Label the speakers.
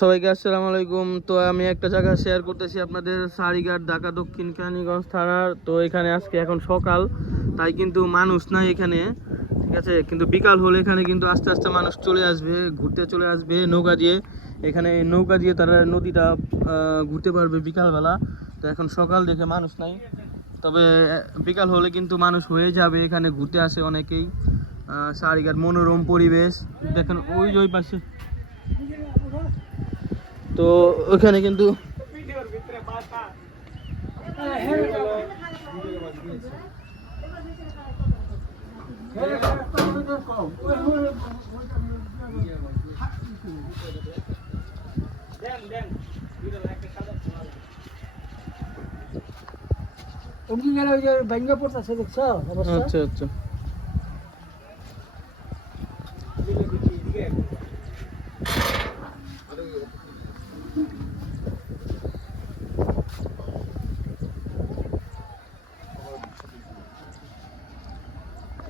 Speaker 1: সবাইকে আসসালামু আলাইকুম। তো, আমি একটা জায়গা শেয়ার করতেছি আপনাদের সারিঘাট, ঢাকা, দক্ষিণ কেরানীগঞ্জ থানার। তো, এখানে আজকে এখন সকাল, তাই কিন্তু মানুষ নাই এখানে, ঠিক আছে? কিন্তু বিকাল হলে এখানে কিন্তু আস্তে আস্তে মানুষ চলে আসবে, ঘুরতে চলে আসবে, নৌকা দিয়ে। এখানে নৌকা দিয়ে তারা নদীটা ঘুরতে পারবে বিকালবেলা। তো, এখন সকাল দেখে মানুষ নাই। তবে, বিকাল হলে কিন্তু মানুষ হয়ে যাবে, এখানে ঘুরতে আসে অনেকেই। সারিঘাট মনোরম পরিবেশ। দেখেন, ওই ওই পাশে। তো ওখানে কিন্তু
Speaker 2: উমকি গেলে ওই যে ব্যাঙ্গা পড়তেছে
Speaker 1: আচ্ছা আচ্ছা।